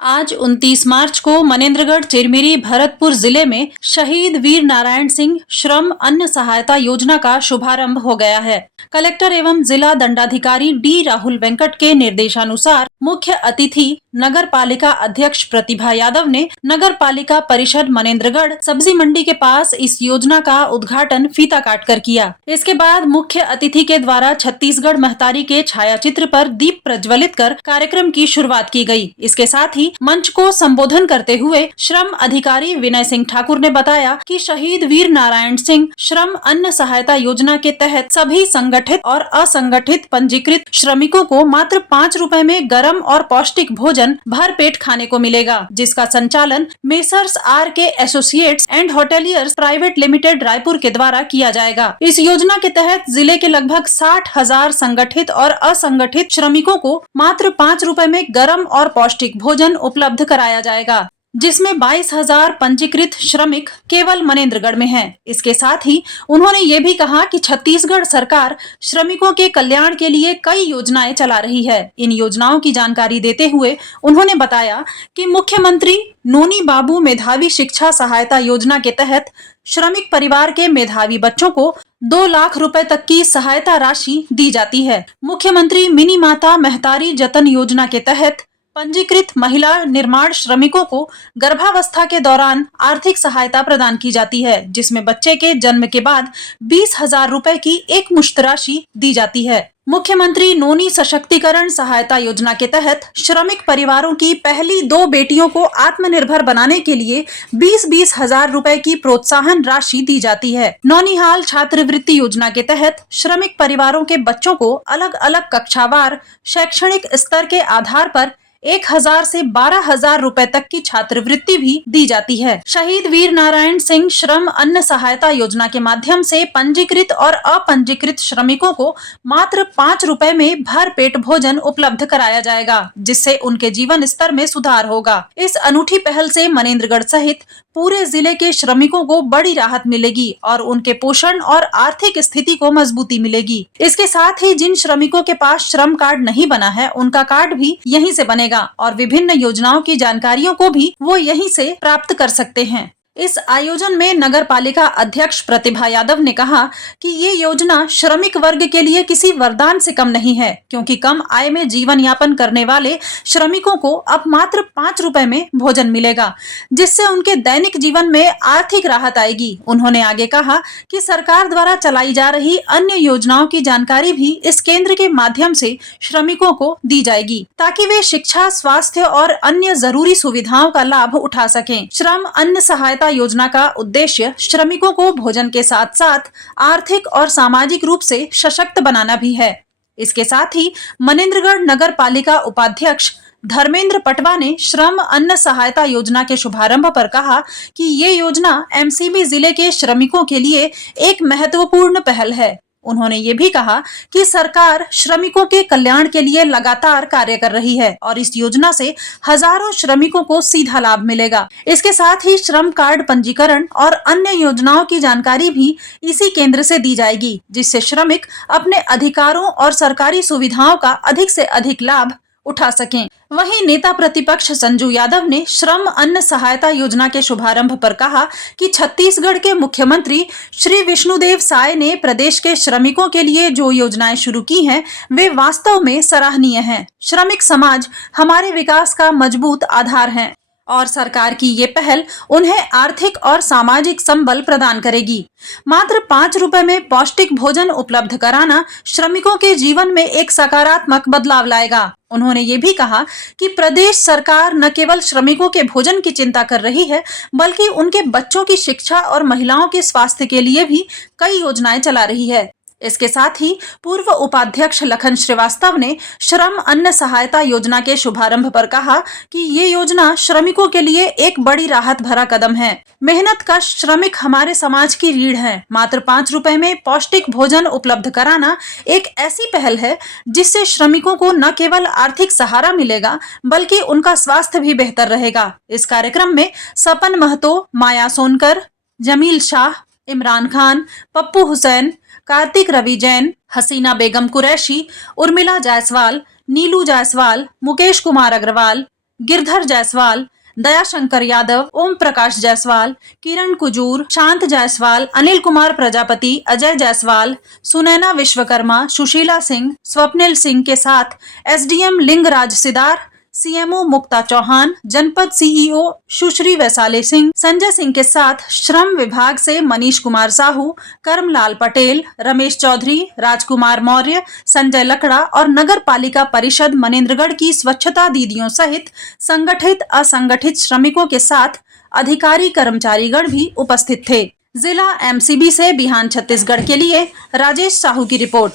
आज 29 मार्च को मनेंद्रगढ़ चिरमिरी भरतपुर जिले में शहीद वीर नारायण सिंह श्रम अन्न सहायता योजना का शुभारंभ हो गया है। कलेक्टर एवं जिला दंडाधिकारी डी राहुल वेंकट के निर्देशानुसार मुख्य अतिथि नगर पालिका अध्यक्ष प्रतिभा यादव ने नगर पालिका परिषद मनेंद्रगढ़ सब्जी मंडी के पास इस योजना का उद्घाटन फीता काटकर किया। इसके बाद मुख्य अतिथि के द्वारा छत्तीसगढ़ महतारी के छायाचित्र पर दीप प्रज्वलित कर कार्यक्रम की शुरुआत की गई। इसके साथ ही मंच को संबोधन करते हुए श्रम अधिकारी विनय सिंह ठाकुर ने बताया कि शहीद वीर नारायण सिंह श्रम अन्न सहायता योजना के तहत सभी संगठित और असंगठित पंजीकृत श्रमिकों को मात्र 5 रुपए में गर्म और पौष्टिक भोजन भर पेट खाने को मिलेगा, जिसका संचालन मेसर्स आर के associates and hoteliers private limited Raipur के द्वारा किया जाएगा। इस योजना के तहत जिले के लगभग 60,000 संगठित और असंगठित श्रमिकों को मात्र 5 रुपए में गर्म और पौष्टिक भोजन उपलब्ध कराया जाएगा, जिसमें 22,000 पंजीकृत श्रमिक केवल मनेंद्रगढ़ में हैं। इसके साथ ही उन्होंने ये भी कहा कि छत्तीसगढ़ सरकार श्रमिकों के कल्याण के लिए कई योजनाएं चला रही है। इन योजनाओं की जानकारी देते हुए उन्होंने बताया कि मुख्यमंत्री नोनी बाबू मेधावी शिक्षा सहायता योजना के तहत श्रमिक परिवार के मेधावी बच्चों को 2 लाख रुपए तक की सहायता राशि दी जाती है। मुख्यमंत्री मिनी माता महतारी जतन योजना के तहत पंजीकृत महिला निर्माण श्रमिकों को गर्भावस्था के दौरान आर्थिक सहायता प्रदान की जाती है, जिसमें बच्चे के जन्म के बाद 20,000 रुपए की एक मुश्त राशि दी जाती है। मुख्यमंत्री नोनी सशक्तिकरण सहायता योजना के तहत श्रमिक परिवारों की पहली 2 बेटियों को आत्मनिर्भर बनाने के लिए 20-20 हजार रुपए की प्रोत्साहन राशि दी जाती है। नौनिहाल छात्रवृत्ति योजना के तहत श्रमिक परिवारों के बच्चों को अलग अलग कक्षावार शैक्षणिक स्तर के आधार पर 1,000 से 12,000 रुपए तक की छात्रवृत्ति भी दी जाती है। शहीद वीर नारायण सिंह श्रम अन्न सहायता योजना के माध्यम से पंजीकृत और अपंजीकृत श्रमिकों को मात्र 5 रुपए में भर पेट भोजन उपलब्ध कराया जाएगा, जिससे उनके जीवन स्तर में सुधार होगा। इस अनूठी पहल से मनेंद्रगढ़ सहित पूरे जिले के श्रमिकों को बड़ी राहत मिलेगी और उनके पोषण और आर्थिक स्थिति को मजबूती मिलेगी। इसके साथ ही जिन श्रमिकों के पास श्रम कार्ड नहीं बना है, उनका कार्ड भी यहीं से बनेगा और विभिन्न योजनाओं की जानकारियों को भी वो यहीं से प्राप्त कर सकते हैं। इस आयोजन में नगर पालिका अध्यक्ष प्रतिभा यादव ने कहा कि ये योजना श्रमिक वर्ग के लिए किसी वरदान से कम नहीं है, क्योंकि कम आय में जीवन यापन करने वाले श्रमिकों को अब मात्र 5 रुपए में भोजन मिलेगा, जिससे उनके दैनिक जीवन में आर्थिक राहत आएगी। उन्होंने आगे कहा कि सरकार द्वारा चलाई जा रही अन्य योजनाओं की जानकारी भी इस केंद्र के माध्यम से श्रमिकों को दी जाएगी, ताकि वे शिक्षा, स्वास्थ्य और अन्य जरूरी सुविधाओं का लाभ उठा सकें। श्रम अन्न सहायता योजना का उद्देश्य श्रमिकों को भोजन के साथ साथ आर्थिक और सामाजिक रूप से सशक्त बनाना भी है। इसके साथ ही मनेंद्रगढ़ नगर पालिका उपाध्यक्ष धर्मेंद्र पटवा ने श्रम अन्न सहायता योजना के शुभारंभ पर कहा कि ये योजना एमसीबी जिले के श्रमिकों के लिए एक महत्वपूर्ण पहल है। उन्होंने ये भी कहा कि सरकार श्रमिकों के कल्याण के लिए लगातार कार्य कर रही है और इस योजना से हजारों श्रमिकों को सीधा लाभ मिलेगा। इसके साथ ही श्रम कार्ड पंजीकरण और अन्य योजनाओं की जानकारी भी इसी केंद्र से दी जाएगी, जिससे श्रमिक अपने अधिकारों और सरकारी सुविधाओं का अधिक से अधिक लाभ उठा सकें। वहीं नेता प्रतिपक्ष संजू यादव ने श्रम अन्न सहायता योजना के शुभारंभ पर कहा कि छत्तीसगढ़ के मुख्यमंत्री श्री विष्णुदेव साय ने प्रदेश के श्रमिकों के लिए जो योजनाएं शुरू की हैं, वे वास्तव में सराहनीय हैं। श्रमिक समाज हमारे विकास का मजबूत आधार है और सरकार की ये पहल उन्हें आर्थिक और सामाजिक संबल प्रदान करेगी। मात्र 5 रुपए में पौष्टिक भोजन उपलब्ध कराना श्रमिकों के जीवन में एक सकारात्मक बदलाव लाएगा। उन्होंने ये भी कहा कि प्रदेश सरकार न केवल श्रमिकों के भोजन की चिंता कर रही है, बल्कि उनके बच्चों की शिक्षा और महिलाओं के स्वास्थ्य के लिए भी कई योजनाएं चला रही है। इसके साथ ही पूर्व उपाध्यक्ष लखन श्रीवास्तव ने श्रम अन्न सहायता योजना के शुभारंभ पर कहा कि ये योजना श्रमिकों के लिए एक बड़ी राहत भरा कदम है। मेहनत का श्रमिक हमारे समाज की रीढ़ है। मात्र 5 रुपए में पौष्टिक भोजन उपलब्ध कराना एक ऐसी पहल है जिससे श्रमिकों को न केवल आर्थिक सहारा मिलेगा, बल्कि उनका स्वास्थ्य भी बेहतर रहेगा। इस कार्यक्रम में सपन महतो, माया सोनकर, जमील शाह, इमरान खान, पप्पू हुसैन, कार्तिक रवि जैन, हसीना बेगम कुरैशी, उर्मिला जायसवाल, नीलू जायसवाल, मुकेश कुमार अग्रवाल, गिरधर जायसवाल, दयाशंकर यादव, ओम प्रकाश जायसवाल, किरण कुजूर, शांत जायसवाल, अनिल कुमार प्रजापति, अजय जायसवाल, सुनैना विश्वकर्मा, सुशीला सिंह, स्वप्निल सिंह के साथ एसडीएम लिंगराज सिदार, सीएमओ मुक्ता चौहान, जनपद सीईओ सुश्री वैशाली सिंह, संजय सिंह के साथ श्रम विभाग से मनीष कुमार साहू, कर्मलाल पटेल, रमेश चौधरी, राजकुमार मौर्य, संजय लकड़ा और नगर पालिका परिषद मनेन्द्रगढ़ की स्वच्छता दीदियों सहित संगठित असंगठित श्रमिकों के साथ अधिकारी कर्मचारीगण भी उपस्थित थे। जिला एमसीबी से बिहान छत्तीसगढ़ के लिए राजेश साहू की रिपोर्ट।